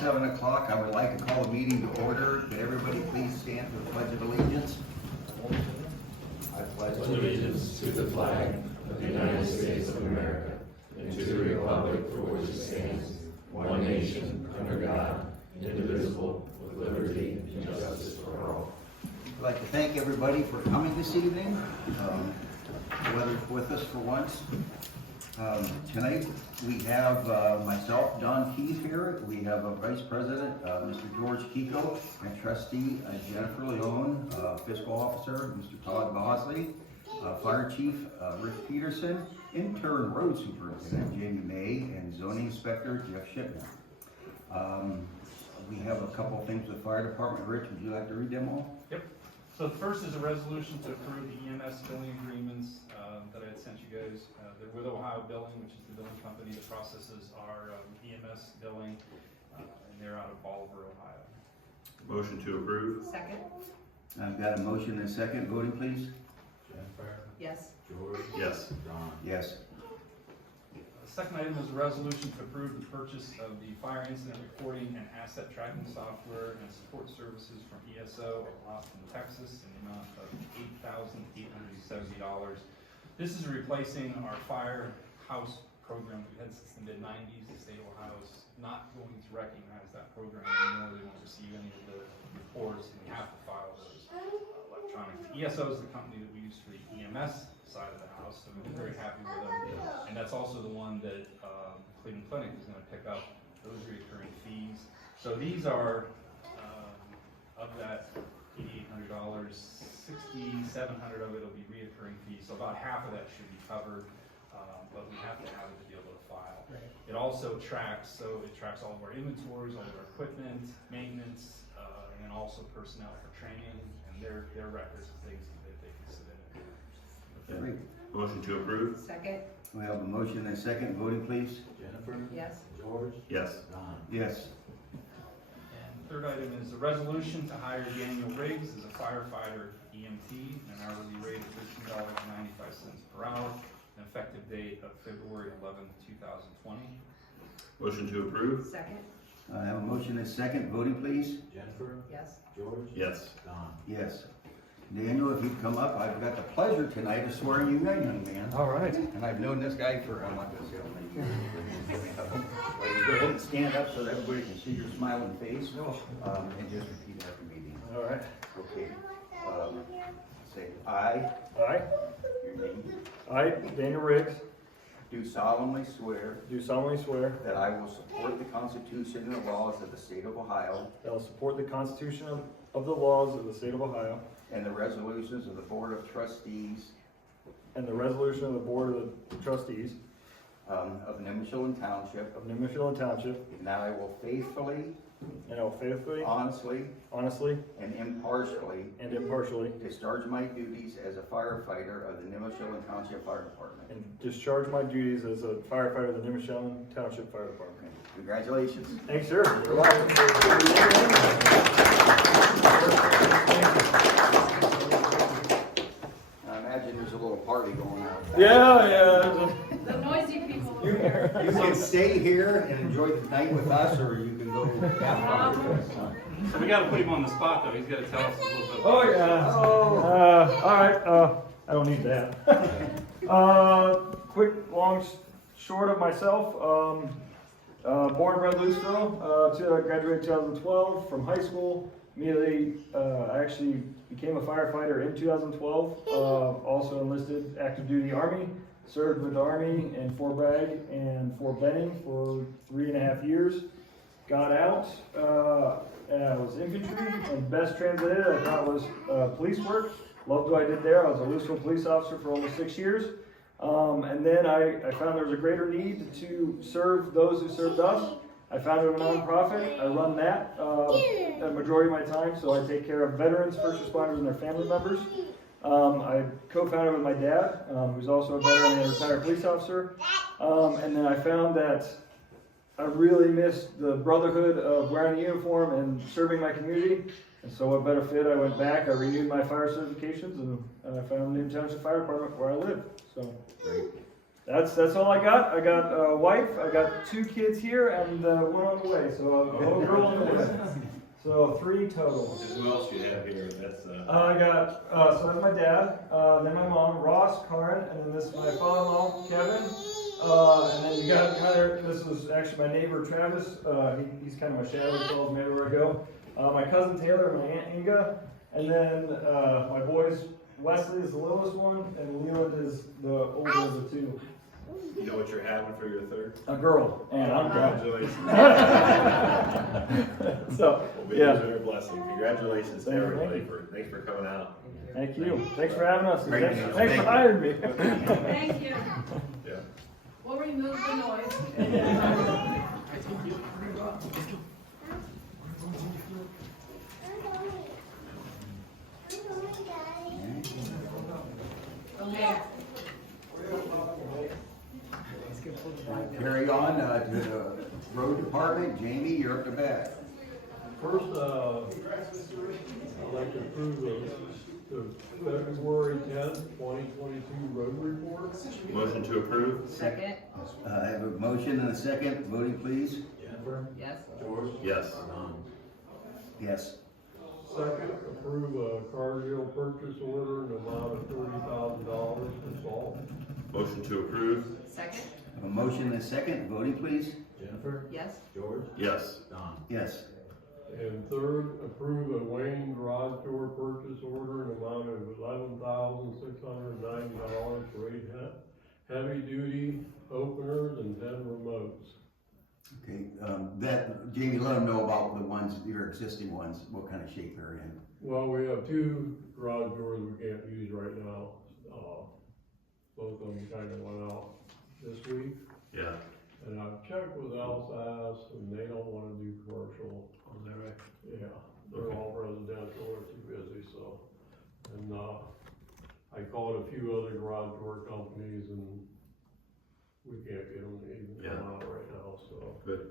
7 o'clock. I would like to call the meeting to order. Could everybody please stand for the Pledge of Allegiance? I pledge allegiance to the flag of the United States of America and to the republic for which it stands, one nation, under God, indivisible, with liberty and justice for all. I'd like to thank everybody for coming this evening. The weather's with us for once. Tonight we have myself, Don Keith here. We have a Vice President, Mr. George Kiko, and Trustee Jennifer Leone, Fiscal Officer, Mr. Todd Bosley, Fire Chief Rick Peterson, Intern Road Superintendent Jamie May, and Zoning Inspector Jeff Shipman. We have a couple of things with the Fire Department. Rich, would you like to read them all? Yep. So the first is a resolution to approve the EMS billing agreements that I had sent you guys. They're with Ohio Billing, which is the billing company that processes our EMS billing, and they're out of Bolivar, Ohio. Motion to approve. Second. I've got a motion and a second. Voting, please. Jennifer. Yes. George. Yes. Don. Yes. The second item is a resolution to approve the purchase of the fire incident reporting and asset tracking software and support services from ESO of Austin, Texas, in the amount of $8,870. This is replacing our firehouse program we had since the mid-90s. The state of Ohio is not going to recognize that program anymore. They won't receive any of the reports, and we have to file those electronically. ESO is the company that we use for the EMS side of the house, so we're very happy with them. And that's also the one that Cleveland Clinic is going to pick up those recurring fees. So these are, of that $8,800, $6,700 of it will be reoccurring fees. So about half of that should be covered, but we have to have it to be able to file. It also tracks, so it tracks all of our inventories, all of our equipment, maintenance, and then also personnel for training and their records and things that they can submit. Great. Motion to approve. Second. We have a motion and a second. Voting, please. Jennifer. Yes. George. Yes. Don. Yes. And the third item is a resolution to hire Daniel Riggs as a firefighter EMT, an hourly rate of $13.95 per hour, an effective date of February 11th, 2020. Motion to approve. Second. I have a motion and a second. Voting, please. Jennifer. Yes. George. Yes. Don. Yes. Daniel, if you'd come up, I've got the pleasure tonight of swearing you in, young man. All right. And I've known this guy for, I'm not gonna say how many years. Go ahead and stand up so that everybody can see your smiling face, and just repeat after me. All right. Okay. Say, I, I, your name, I, Daniel Riggs, do solemnly swear do solemnly swear that I will support the Constitution and the laws of the state of Ohio that I will support the Constitution of the laws of the state of Ohio and the resolutions of the Board of Trustees and the resolution of the Board of the Trustees of Nimishillen Township, of Nimishillen Township, and that I will faithfully, and I will faithfully, honestly, honestly, and impartially and impartially discharge my duties as a firefighter of the Nimishillen Township Fire Department. and discharge my duties as a firefighter of the Nimishillen Township Fire Department. Congratulations. Thanks, sir. You're welcome. I imagine there's a little party going on. Yeah. The noisy people over here. You can stay here and enjoy the night with us, or you can go have fun. So we got to put him on the spot, though. He's got to tell us a little bit. Oh yeah. All right. I don't need that. Quick, long, short of myself. Born and bred Louisville. I graduated 2012 from high school. Immediately, I actually became a firefighter in 2012. Also enlisted active duty Army. Served with the Army in Fort Bragg and Fort Benning for 3.5 years. Got out. I was infantry, and best translated I thought was police work. Loved what I did there. I was a Louisville police officer for almost 6 years. And then I found there was a greater need to serve those who served us. I founded a nonprofit. I run that the majority of my time, so I take care of veterans, first responders, and their family members. I co-founded with my dad, who's also a veteran and a retired police officer. And then I found that I really missed the brotherhood of wearing the uniform and serving my community. And so what better fit, I went back, I renewed my fire certifications, and I found the new Township Fire Department where I live. So, Great. That's all I got. I got a wife, I got 2 kids here, and one on the way. So a little girl on the way. So 3 total. Who else you have here? That's I got so that's my dad, then my mom, Ross, Karen, and then this is my father-in-law, Kevin. And then you got this is actually my neighbor Travis. He's kind of my shadow. He follows me everywhere I go. My cousin Taylor and my aunt Inga, and then my boys. Wesley is the littlest one, and Leland is the older of the 2. you know what you're having for your third? A girl, and I'm proud. Congratulations. So, Well, be yeah. a blessing. Congratulations to Thank you. everybody thanks for coming out. Thank you. Thanks for having us. Great. Thanks for hiring me. Thank you. Yeah. We'll remove the noise. Okay. Carry on to the road department. Jamie, you're up to bat. First, I'd like to approve the February 10th, 2022 road report. Motion to approve? Second. I have a motion and a second. Voting, please. Jennifer? Yes. George? Yes. Don? Yes. Second, approve a Cargill purchase order in the amount of $30,000 for salt. Motion to approve? Second. I have a motion and a second. Voting, please. Jennifer? Yes. George? Yes. Don? Yes. And third, approve a Wayne garage door purchase order in the amount of $11,690 for 8 heavy duty openers and 10 remotes. Okay, that, Jamie, let them know about the ones, your existing ones, what kind of shape they're in. Well, we have 2 garage doors we can't use right now. Both of them kind of went out this week. Yeah. And I've checked with Alsace and they don't want to do commercial. Is that right? Yeah, they're all residential, they're too busy, so. And, I called a few other garage door companies and we can't get them to even come out right now, so. Good.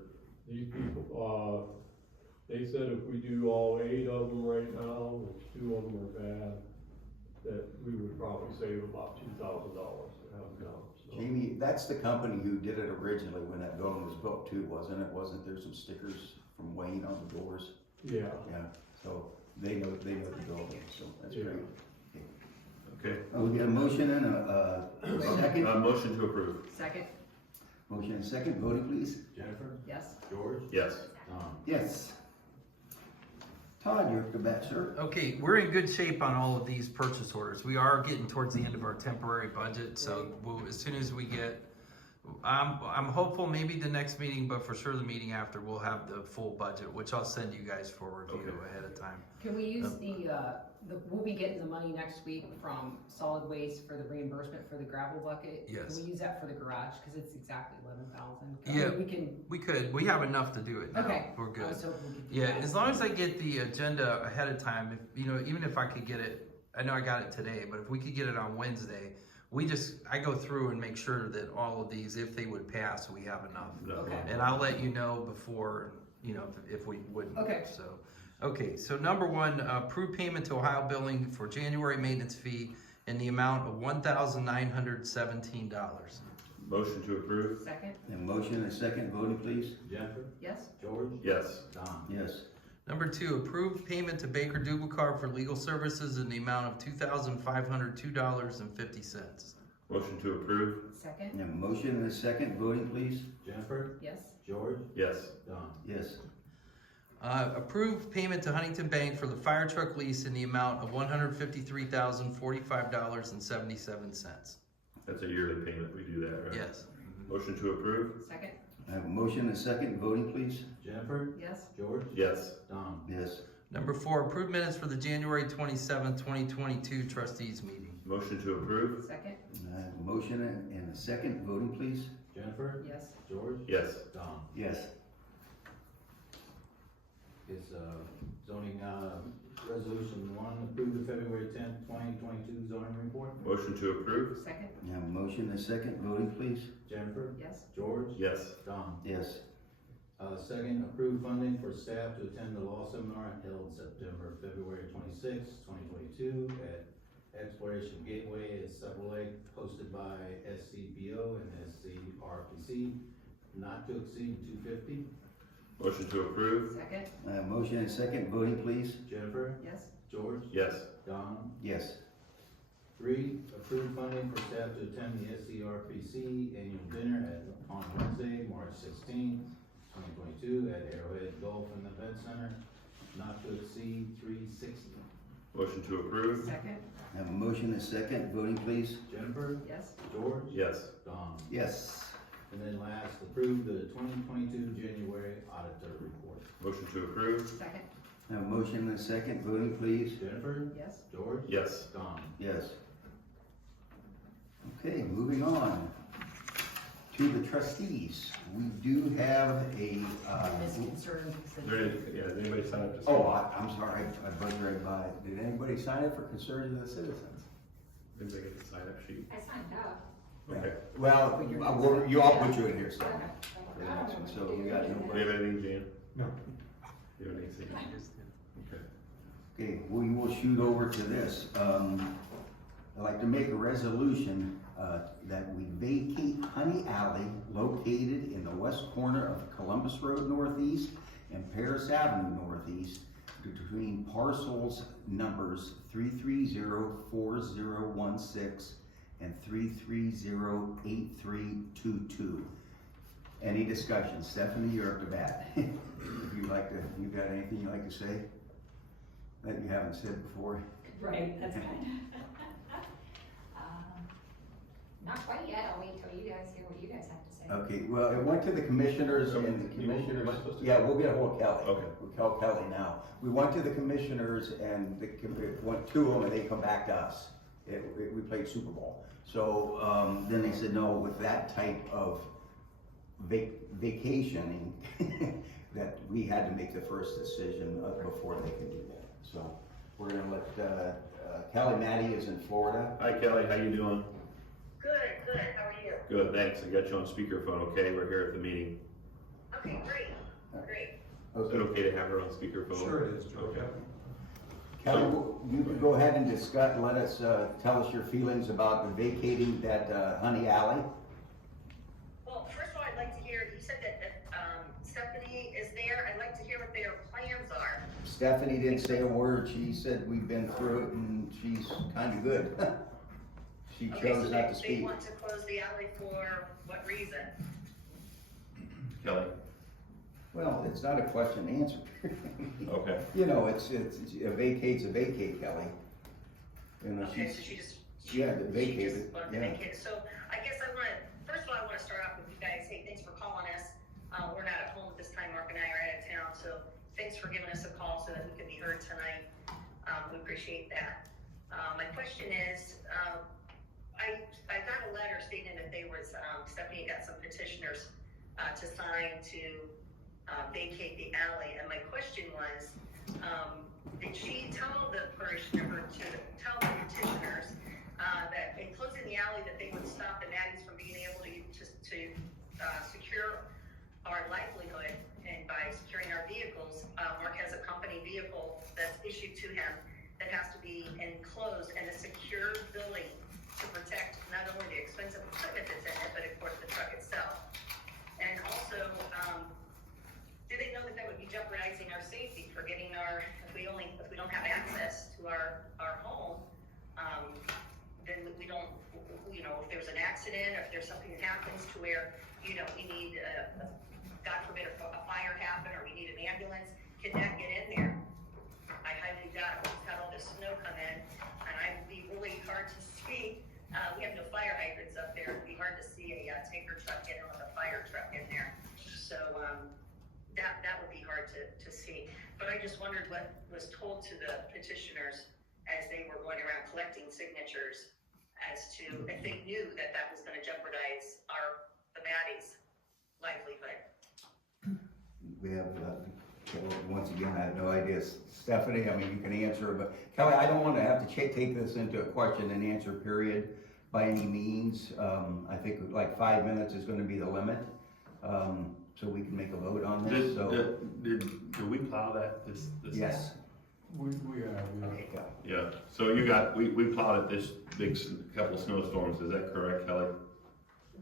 These people, they said if we do all 8 of them right now, which 2 of them are bad, that we would probably save about $2,000 to have them done, so. Jamie, that's the company who did it originally when that building was built too, wasn't it? Wasn't there some stickers from Wayne on the doors? Yeah, Yeah, so they know the building, so that's Yeah. great. Okay. We get a motion and a second. Motion to approve? Second. Motion and second. Voting, please. Jennifer? Yes. George? Yes. Don? Yes. Todd, you're up to bat, sir. Okay, we're in good shape on all of these purchase orders. We are getting towards the end of our temporary budget, so as soon as we get, I'm hopeful maybe the next meeting, but for sure the meeting after, we'll have the full budget, which I'll send you guys for review ahead of time. Can we use we'll be getting the money next week from solid waste for the reimbursement for the gravel bucket? Yes. Can we use that for the garage, cause it's exactly 11,000? Yeah, we could, we have enough to do it now. Okay. We're good. I was hoping we could do Yeah, that. as long as I get the agenda ahead of time, if, even if I could get it, I know I got it today, but if we could get it on Wednesday, I go through and make sure that all of these, if they would pass, we have enough. Okay. And I'll let you know before, if we wouldn't. Okay. So number 1, approve payment to Ohio Billing for January maintenance fee in the amount of $1,917. Motion to approve? Second? And motion and second. Voting, please. Jennifer? Yes? George? Yes. Don? Yes. Number 2, approve payment to Baker Dugalcar for legal services in the amount of $2,502.50. Motion to approve? Second? And motion and second. Voting, please. Jennifer? Yes? George? Yes. Don? Yes. Approve payment to Huntington Bank for the fire truck lease in the amount of $153,045.77. That's a yearly payment, we do that, right? Yes. Motion to approve? Second? I have a motion and second. Voting, please. Jennifer? Yes? George? Yes. Don? Yes. Number 4, approve minutes for the January 27th, 2022 trustees meeting. Motion to approve? Second? I have a motion and a second. Voting, please. Jennifer? Yes? George? Yes. Don? Yes. Is zoning resolution 1, approve the February 10th, 2022 zoning report. Motion to approve? Second? I have a motion and second. Voting, please. Jennifer? Yes? George? Yes. Don? Yes. Second, approve funding for staff to attend the law seminar held February 26, 2022 at Exploration Gateway is several lake posted by SCPO and SCRPC, not to exceed 250. Motion to approve? Second? Motion and second, voting please. Jennifer, Yes. George, Yes. Don. Yes. 3, approve funding for staff to attend the SCRPC annual dinner on Wednesday, March 16th, 2022 at Arrowhead Golf and Event Center, not to exceed 360. Motion to approve? Second? Have a motion and second, voting please. Jennifer, Yes. George, Yes. Don. Yes. And then last, approve the 2022 January auditor report. Motion to approve? Second? Have a motion and a second, voting please. Jennifer, Yes. George, Yes. Don. Yes. Okay, moving on to the trustees. We do have a, Ms. Concern. Does anybody sign up to? oh, I'm sorry, I buzzed right by. Did anybody sign up for concerns of the citizens? Anybody get the sign up sheet? I signed up. Okay. Well, I'll put you in here, so. For the next one, so we got Do you nobody. have anything, Jan? No. You have anything? Okay. Okay, we will shoot over to this. I'd like to make a resolution, that we vacate Honey Alley located in the west corner of Columbus Road Northeast and Paris Avenue Northeast between parcels numbers 3304016 and 3308322. Any discussion? Stephanie, you're up to bat. If you got anything you'd like to say that you haven't said before? Right, that's fine. Not quite yet, I'll wait till you guys hear what you guys have to say. Okay, well, it went to the commissioners and the commissioners, Am I supposed to- yeah, we'll get ahold of Kelly. Okay. We'll call Kelly now. We went to the commissioners and it went to them and they come back to us. We played Super Bowl. So, then they said, no, with that type of vacationing, that we had to make the first decision before they can do that. So, we're gonna let, Kelly Maddie is in Florida. Hi Kelly, how you doing? Good, how are you? Good, thanks. I got you on speakerphone, okay? We're here at the meeting. Okay, great. Is it okay to have her on speakerphone? Sure it is, George. Okay. Kelly, you can go ahead and discuss, let us, tell us your feelings about vacating that, Honey Alley. Well, first of all, I'd like to hear, you said that Stephanie is there. I'd like to hear what their plans are. Stephanie didn't say a word. She said we've been through it and she's kinda good. She Okay, chose so not to they speak. want to close the alley for what reason? Kelly? Well, it's not a question and answer. Okay. You know, it's a vacate's a vacate, Kelly. You know, Okay, she's, so she just. yeah, vacated, She just wanted to yeah. vacate. So I guess first of all, I wanna start off with you guys. Hey, thanks for calling us. We're not at home at this time. Mark and I are out of town, so thanks for giving us a call so that we can be heard tonight. We appreciate that. My question is, I got a letter stating that Stephanie got some petitioners to sign to vacate the alley, and my question was, did she tell the tell the petitioners that in closing the alley that they would stop the Maddies from being able to secure our livelihood, and by securing our vehicles, Mark has a company vehicle that's issued to him that has to be enclosed in a secure building to protect not only the expensive equipment that's in it, but of course the truck itself. And also, do they know that that would be jeopardizing our safety for getting if we don't have access to our home, then we don't, if there's an accident, or if there's something that happens to where, we need, God forbid, a fire happen, or we need an ambulance, can that get in there? I highly doubt it. We've had all this snow come in, and I'd be really hard to see. We have no fire hydrants up there. It'd be hard to see a tanker truck in with a fire truck in there. So that would be hard to see. But I just wondered what was told to the petitioners as they were going around collecting signatures as to if they knew that was going to jeopardize the Maddies' livelihood. We have, once again, I have no idea. Stephanie, I mean, you can answer, but Kelly, I don't want to have to take this into a question and answer period by any means. I think like 5 minutes is going to be the limit, so we can make a vote on this. So Did we plow that this? yes, We have, yeah. Okay, got it. Yeah, so you got, we plowed it this big couple of snowstorms, is that correct, Kelly?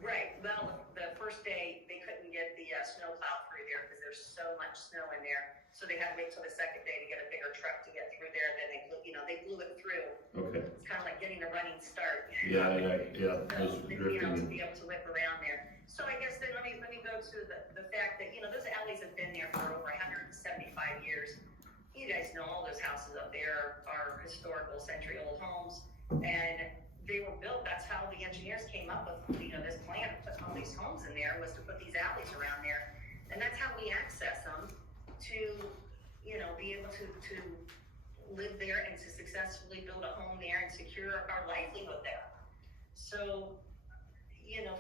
Right, well, the first day, they couldn't get the snow plow through there because there's so much snow in there. So they had to wait till the second day to get a bigger truck to get through there, then they blew it through. Okay, It's kind of like getting a running start. yeah, it was So, to drifting. be able to whip around there. So I guess then let me go to the fact that, those alleys have been there for over 175 years. You guys know all those houses up there are historical century-old homes, and they were built, that's how the engineers came up with, this plan, to put all these homes in there, was to put these alleys around there. And that's how we access them to, be able to live there and to successfully build a home there and secure our livelihood there. So,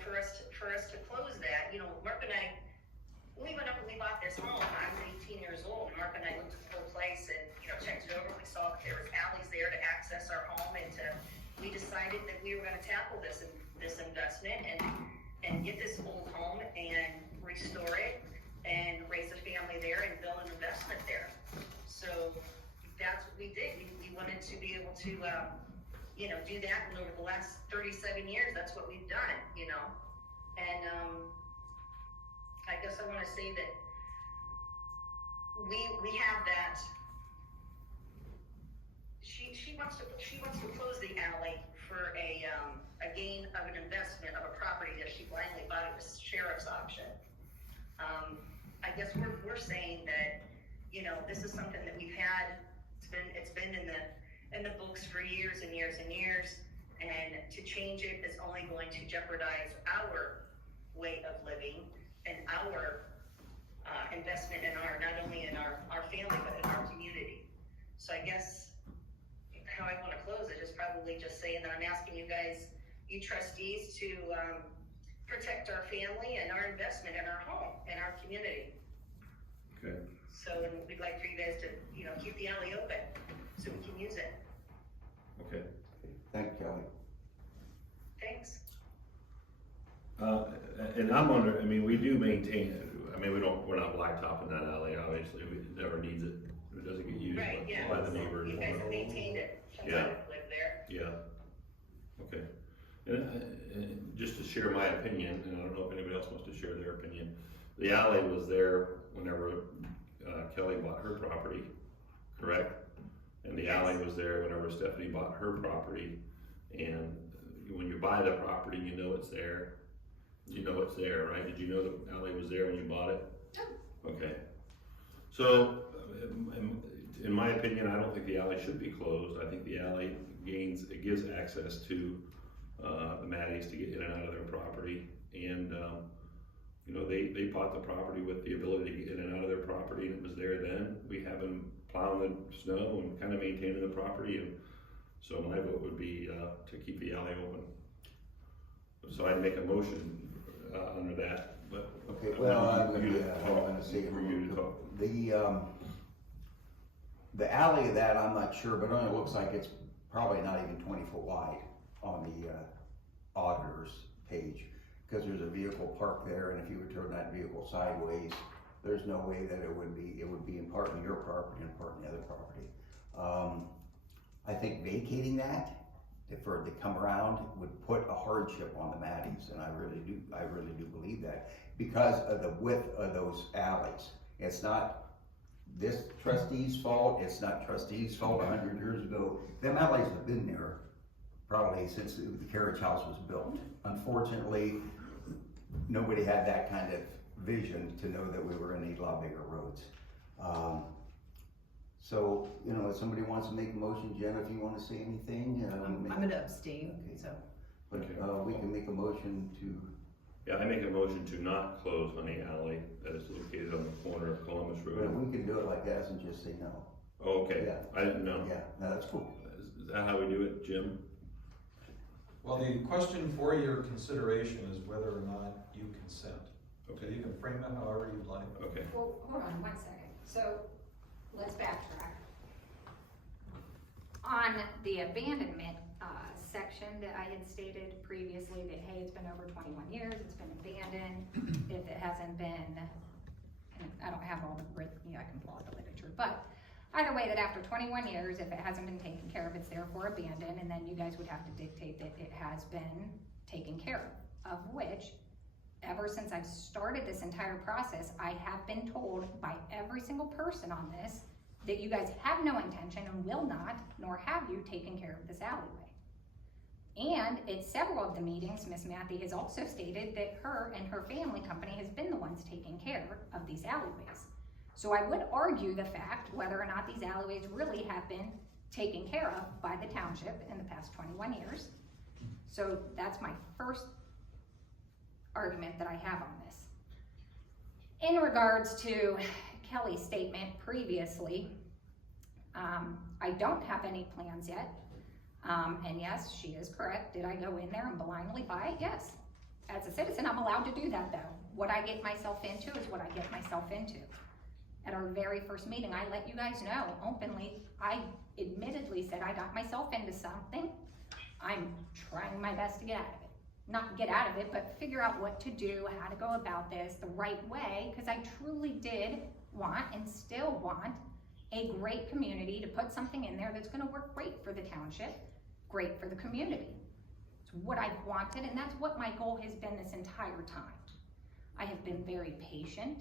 for us to close that, Mark and I, when we went up and we bought this home, I was 18 years old, and Mark and I looked at the whole place and, checked it over. We saw that there was alleys there to access our home, and we decided that we were gonna tackle this investment and get this old home and restore it and raise a family there and build an investment there. So that's what we did. We wanted to be able to, do that, and over the last 37 years, that's what we've done, And I guess I want to say that we have that. She wants to close the alley for a gain of an investment of a property that she blindly bought at the sheriff's auction. I guess we're saying that, this is something that we've had. It's been in the books for years and years and years, and to change it is only going to jeopardize our way of living and our investment in not only in our family, but in our community. So I guess how I want to close it is probably just saying that I'm asking you guys, you trustees, to protect our family and our investment in our home and our community. Okay. So we'd like for you guys to, keep the alley open so we can use it. Okay. Thank you, Kelly. Thanks. And we do maintain it, we're not blacktopping that alley, obviously, it never needs it, it doesn't get used Right, yeah. by the neighbors. You guys have maintained it since Yeah. I've lived there. Yeah, okay. And just to share my opinion, and I don't know if anybody else wants to share their opinion, the alley was there whenever Kelly bought her property, correct? And the alley was there whenever Stephanie bought her property, and when you buy the property, you know it's there. You know it's there, right? Did you know the alley was there when you bought it? Okay. So, in my opinion, I don't think the alley should be closed. I think the alley gives access to the Maddies to get in and out of their property. And, they bought the property with the ability to get in and out of their property, and it was there then. We have them plowing the snow and kind of maintaining the property, and so my vote would be to keep the alley open. So I'd make a motion under that, but. Okay, well, I'm gonna say, For you to talk. the alley of that, I'm not sure, but it only looks like it's probably not even 20 foot wide on the auditor's page, because there's a vehicle parked there, and if you would turn that vehicle sideways, there's no way that it would be in part in your property and part in the other property. I think vacating that, for it to come around, would put a hardship on the Maddies, and I really do believe that, because of the width of those alleys. It's not this trustee's fault, it's not trustee's fault 100 years ago. Them alleys have been there probably since the carriage house was built. Unfortunately, nobody had that kind of vision to know that we were gonna need a lot bigger roads. So, if somebody wants to make a motion, Jen, if you wanna say anything. I'm gonna abstain, Okay. so. But, we can make a motion to, Yeah, I make a motion to not close Honey Alley that is located on the corner of Columbus but Road. we can do it like that and just say no. Okay, Yeah. I didn't know. Yeah, no, that's cool. Is that how we do it, Jim? Well, the question for your consideration is whether or not you consent. So Okay, you can frame it however you'd like. okay. Well, hold on 1 second. So, let's backtrack. On the abandonment section that I had stated previously that, hey, it's been over 21 years, it's been abandoned. If it hasn't been, and I don't have all the written, I can pull out the literature, but either way, that after 21 years, if it hasn't been taken care of, it's therefore abandoned, and then you guys would have to dictate that it has been taken care of which, ever since I've started this entire process, I have been told by every single person on this that you guys have no intention and will not, nor have you taken care of this alleyway. And at several of the meetings, Miss Matthew has also stated that her and her family company has been the ones taking care of these alleyways. So I would argue the fact whether or not these alleyways really have been taken care of by the township in the past 21 years. So that's my first argument that I have on this. In regards to Kelly's statement previously, I don't have any plans yet. And yes, she is correct. Did I go in there and blindly buy it? Yes. As a citizen, I'm allowed to do that though. What I get myself into is what I get myself into. At our very first meeting, I let you guys know openly, I admittedly said I got myself into something. I'm trying my best to get out of it. Not get out of it, but figure out what to do, how to go about this the right way, because I truly did want and still want a great community to put something in there that's gonna work great for the township, great for the community. It's what I've wanted, and that's what my goal has been this entire time. I have been very patient,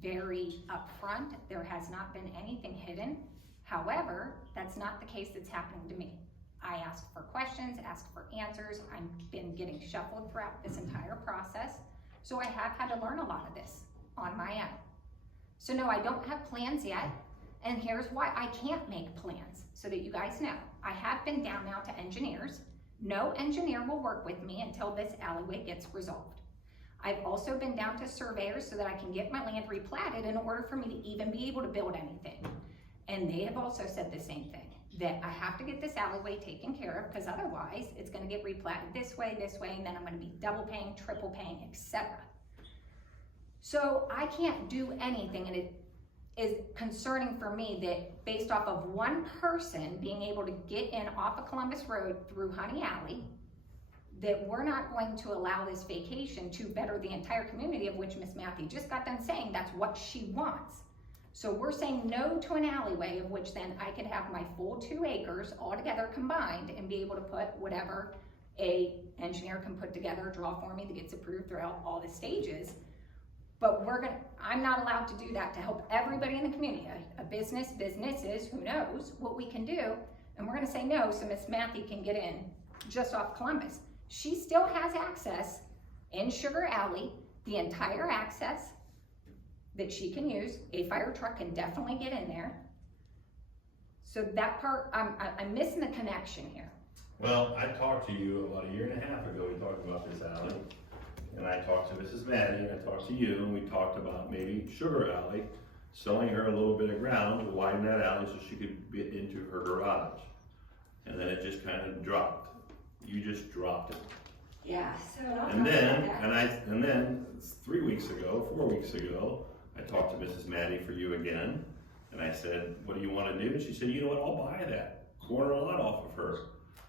very upfront. There has not been anything hidden. However, that's not the case that's happening to me. I ask for questions, ask for answers. I've been getting shuffled throughout this entire process. So I have had to learn a lot of this on my own. So no, I don't have plans yet. And here's why I can't make plans, so that you guys know. I have been down now to engineers. No engineer will work with me until this alleyway gets resolved. I've also been down to surveyors so that I can get my land replatted in order for me to even be able to build anything. And they have also said the same thing, that I have to get this alleyway taken care of, because otherwise it's gonna get replatted this way, and then I'm gonna be double paying, triple paying, etc. So I can't do anything, and it is concerning for me that based off of one person being able to get in off of Columbus Road through Honey Alley, that we're not going to allow this vacation to better the entire community, of which Miss Matthew just got done saying that's what she wants. So we're saying no to an alleyway, of which then I could have my full 2 acres all together combined and be able to put whatever a engineer can put together, draw for me that gets approved throughout all the stages. But I'm not allowed to do that to help everybody in the community. A businesses, who knows what we can do, and we're gonna say no so Miss Matthew can get in just off Columbus. She still has access in Sugar Alley, the entire access that she can use. A fire truck can definitely get in there. So that part, I'm missing the connection here. Well, I talked to you about a year and a half ago, we talked about this alley. And I talked to Mrs. Maddie, and I talked to you, and we talked about maybe Sugar Alley, selling her a little bit of ground to widen that alley so she could get into her garage. And then it just kind of dropped. You just dropped it. Yeah, so. And then 3 weeks ago, 4 weeks ago, I talked to Mrs. Maddie for you again, and I said, what do you want to do? And she said, you know what, I'll buy that corner lot off of her.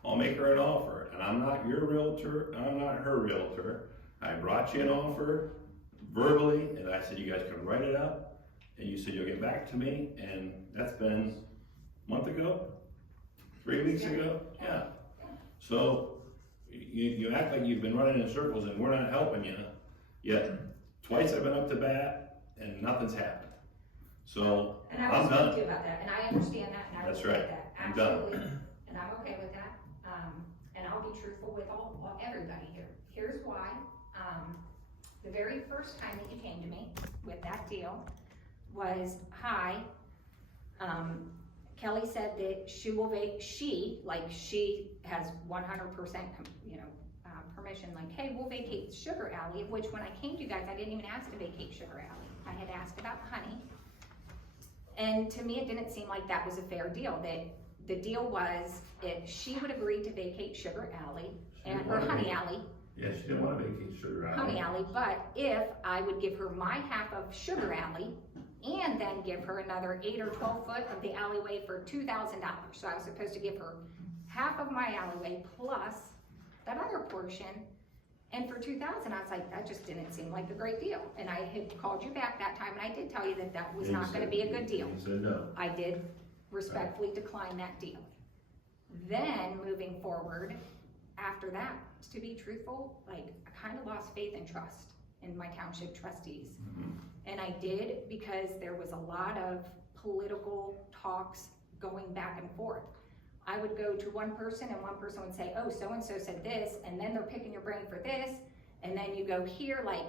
I'll make her an offer, and I'm not your realtor, I'm not her realtor. I brought you an offer verbally, and I said, you guys can write it up, and you said you'll get back to me, and that's been a month ago, 3 weeks ago, yeah. So you act like you've been running in circles and we're not helping you, yet twice I've been up to bat and nothing's happened. So And I I'm will done. speak to you about that, and I understand that, and I That's respect right. that, I'm done. absolutely. And I'm okay with that, and I'll be truthful with everybody here. Here's why. The very first time that you came to me with that deal was, hi, Kelly said that she will she has 100%, permission, like, hey, we'll vacate Sugar Alley, of which when I came to you guys, I didn't even ask to vacate Sugar Alley. I had asked about Honey. And to me, it didn't seem like that was a fair deal. That the deal was, if she would agree to vacate Sugar Alley, or Honey Alley, Yeah, she didn't want to vacate Sugar Alley. Honey Alley, but if I would give her my half of Sugar Alley and then give her another 8 or 12 foot of the alleyway for $2,000. So I was supposed to give her half of my alleyway plus that other portion. And for $2,000, I was like, that just didn't seem like a great deal. And I had called you back that time, and I did tell you that that was not going to be a good deal. You said no. I did respectfully decline that deal. Then, moving forward, after that, to be truthful, like, I kind of lost faith and trust in my township trustees. And I did because there was a lot of political talks going back and forth. I would go to one person and one person would say, oh, so-and-so said this, and then they're picking your brain for this, and then you go here, like,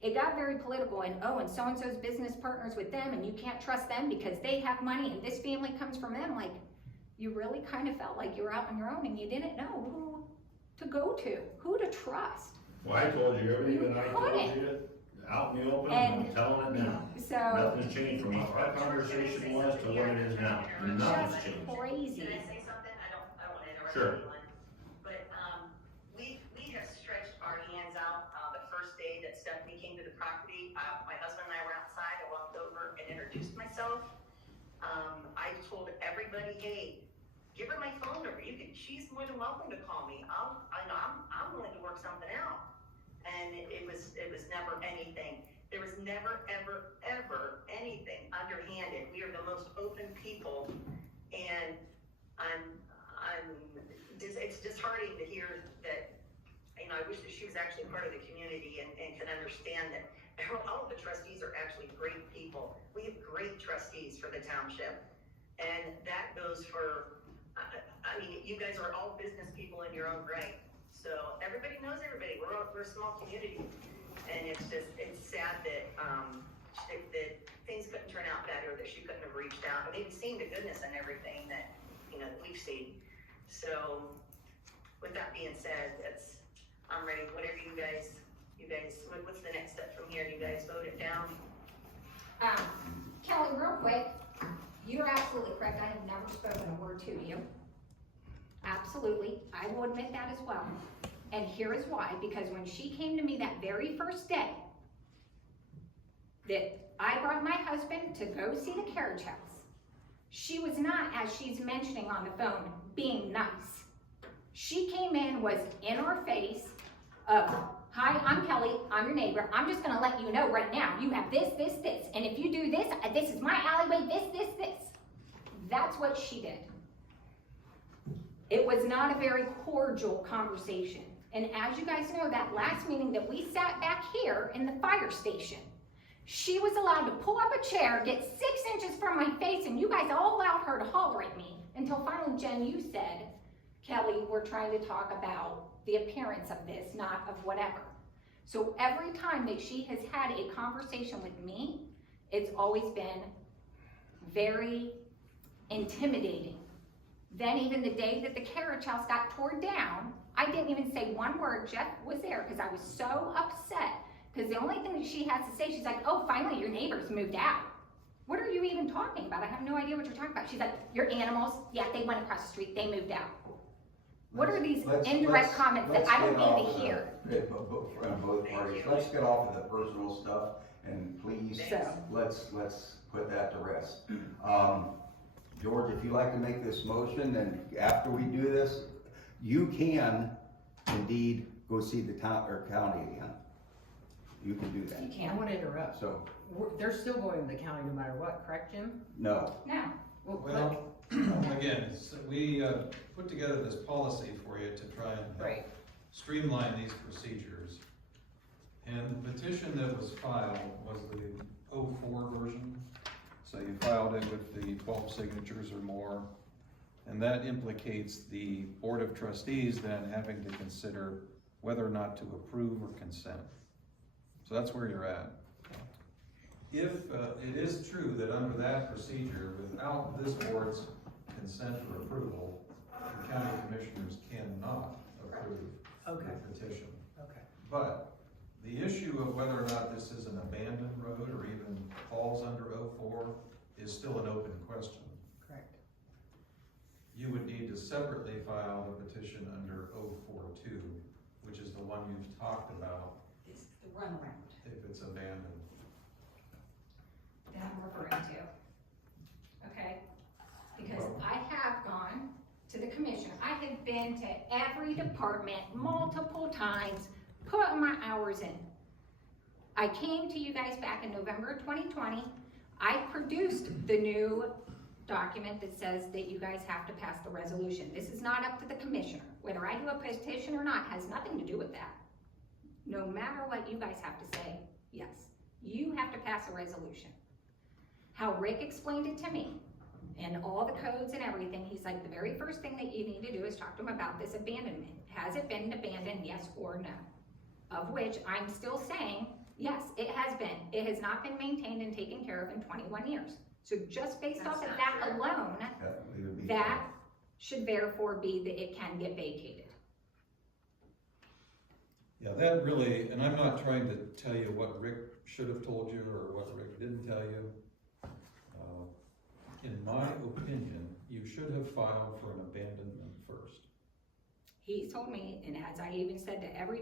it got very political, and oh, and so-and-so's business partners with them, and you can't trust them because they have money, and this family comes from them. Like, you really kind of felt like you were out on your own, and you didn't know who to go to, who to trust. Well, I told you everything that I told you, out in the open, and I'm telling it now. So, Nothing's changed from what our conversation was to what it is now. Nothing's just changed. crazy. Can I say something? I don't wanna interrupt Sure. anyone. But, we have stretched our hands out, the first day that Stephanie came to the property. My husband and I were outside, I walked over and introduced myself. I told everybody, hey, give her my phone number. She's more than welcome to call me. I'm willing to work something out. And it was never anything. There was never, ever, ever anything underhanded. We are the most open people, and it's disheartening to hear that. I wish that she was actually part of the community and could understand that all of the trustees are actually great people. We have great trustees for the township, and that goes for. You guys are all business people in your own right. So everybody knows everybody. We're a small community, and it's sad that that things couldn't turn out better. That she couldn't have reached out. And they've seen the goodness in everything that we've seen. So with that being said, I'm ready. Whatever you guys. What's the next step from here? Do you guys vote it down? Kelly, real quick, you're absolutely correct. I have never spoken a word to you. Absolutely, I will admit that as well. And here is why, because when she came to me that very first day, that I brought my husband to go see the carriage house, she was not, as she's mentioning on the phone, being nice. She came in, was in our face of, hi, I'm Kelly, I'm your neighbor, I'm just gonna let you know right now, you have this, this, this, and if you do this, this is my alleyway, this. That's what she did. It was not a very cordial conversation. And as you guys know, that last meeting that we sat back here in the fire station, she was allowed to pull up a chair, get 6 inches from my face, and you guys all allowed her to holler at me until finally, Jen, you said, Kelly, we're trying to talk about the appearance of this, not of whatever. So every time that she has had a conversation with me, it's always been very intimidating. Then even the day that the carriage house got torn down, I didn't even say one word. Jeff was there because I was so upset. Because the only thing that she has to say, she's like, oh, finally your neighbors moved out. What are you even talking about? I have no idea what you're talking about. She's like, your animals, yeah, they went across the street, they moved out. What are these indirect comments that I don't need to hear? From both parties. Let's get off of the personal stuff, and please, let's put that to rest. George, if you'd like to make this motion, then after we do this, you can indeed go see the town or county again. You can do that. You can't. I want to interrupt. So they're still going to the county no matter what, correct, Jim? no. No. Well, again, we put together this policy for you to try and help streamline these procedures. And the petition that was filed was the 04 version. So you filed it with the 12 signatures or more. And that implicates the Board of Trustees then having to consider whether or not to approve or consent. So that's where you're at. If it is true that under that procedure, without this board's consent or approval, the county commissioners cannot approve the petition. Okay. But the issue of whether or not this is an abandoned road or even falls under 04 is still an open question. Correct. You would need to separately file a petition under 04-2, which is the one you've talked about. It's the runaround If it's abandoned. that I'm referring to. Okay? Because I have gone to the commissioner. I have been to every department multiple times, put my hours in. I came to you guys back in November of 2020. I produced the new document that says that you guys have to pass the resolution. This is not up to the commissioner. Whether I do a petition or not has nothing to do with that. No matter what you guys have to say, yes, you have to pass a resolution. How Rick explained it to me, and all the codes and everything, he's like, the very first thing that you need to do is talk to him about this abandonment. Has it been abandoned, yes or no? Of which I'm still saying, yes, it has been. It has not been maintained and taken care of in 21 years. So just based off of that alone, that should therefore be that it can get vacated. Yeah, that really, and I'm not trying to tell you what Rick should have told you or what Rick didn't tell you. In my opinion, you should have filed for an abandonment first. He told me, and as I even said to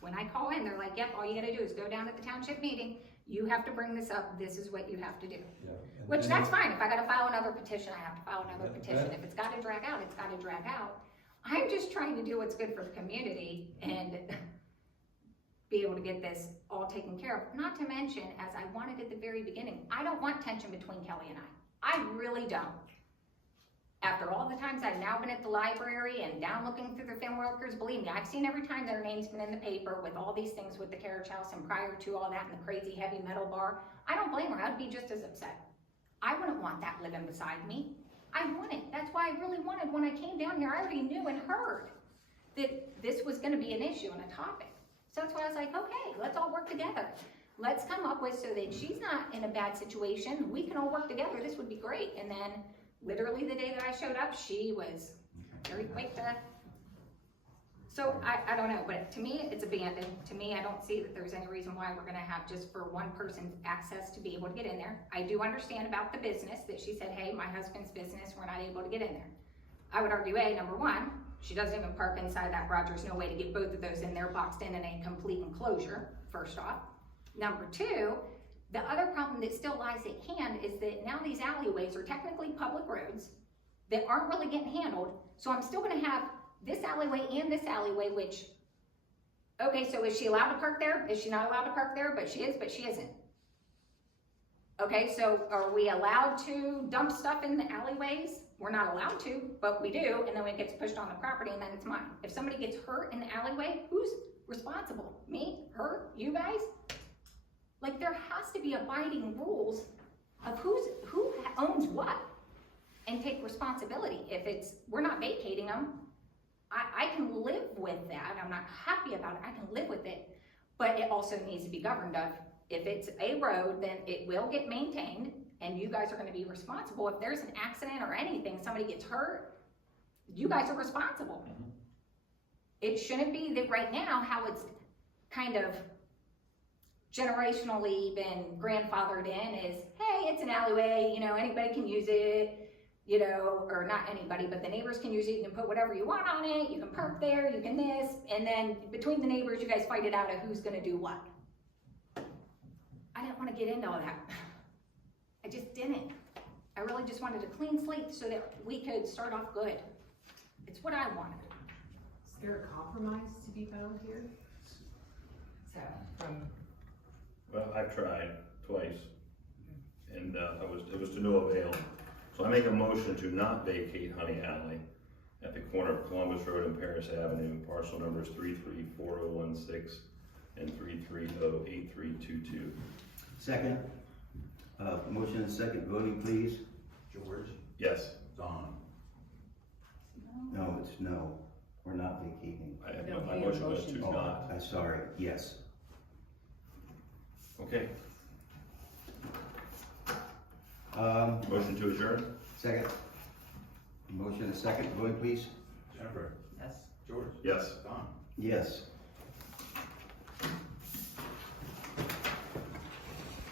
when I call in, they're like, yep, all you gotta do is go down to the township meeting, you have to bring this up, this is what you have to do. Yeah, Which, that's fine, if I gotta file another petition, I have to file another petition. If it's gotta drag out, it's gotta drag out. I'm just trying to do what's good for the community and be able to get this all taken care of. Not to mention, as I wanted at the very beginning, I don't want tension between Kelly and I really don't. After all the times I've now been at the library and down looking through the film workers, believe me, I've seen every time their name's been in the paper with all these things with the carriage house and prior to all that and the crazy heavy metal bar. I don't blame her, I'd be just as upset. I wouldn't want that living beside me. I wouldn't. That's why I really wanted, when I came down here, I already knew and heard that this was gonna be an issue and a topic. So that's why I was like, okay, let's all work together. Let's come up with so that she's not in a bad situation. We can all work together. This would be great. And then literally the day that I showed up, she was very quick to, so I don't know, but to me, it's abandoned. To me, I don't see that there's any reason why we're gonna have just for one person's access to be able to get in there. I do understand about the business that she said, hey, my husband's business, we're not able to get in there. I would argue, number one, she doesn't even park inside that garage. There's no way to get both of those in there boxed in a complete enclosure, first off. Number two, the other problem that still lies at hand is that now these alleyways are technically public roads that aren't really getting handled. So I'm still gonna have this alleyway and this alleyway, which, okay, so is she allowed to park there? Is she not allowed to park there? But she is, but she isn't. Okay, so are we allowed to dump stuff in the alleyways? We're not allowed to, but we do, and then it gets pushed on the property and then it's mine. If somebody gets hurt in the alleyway, who's responsible? Me? Her? You guys? Like, there has to be abiding rules of who owns what and take responsibility. If we're not vacating them, I can live with that. I'm not happy about it. I can live with it, but it also needs to be governed of, if it's a road, then it will get maintained and you guys are gonna be responsible. If there's an accident or anything, somebody gets hurt, you guys are responsible. It shouldn't be that right now, how it's kind of generationally been grandfathered in is, hey, it's an alleyway, anybody can use it, or not anybody, but the neighbors can use it, you can put whatever you want on it, you can park there, you can this, and then between the neighbors, you guys fight it out of who's gonna do what. I didn't wanna get into all that. I just didn't. I really just wanted a clean slate so that we could start off good. It's what I wanted. Is there a compromise to be found here? So, Well, I've tried twice, and it was to no avail. So I make a motion to not vacate Honey Alley at the corner of Columbus Road and Paris Avenue, parcel numbers 334016 and 3308322. Second. Motion and second, voting please. George, Yes. Don, No, it's no. We're not vacating. My motion was to not. I'm sorry, yes. Okay. Um, Motion to adjourn? Second. Motion and second, voting please. Jennifer, yes. George, Yes. Don. Yes.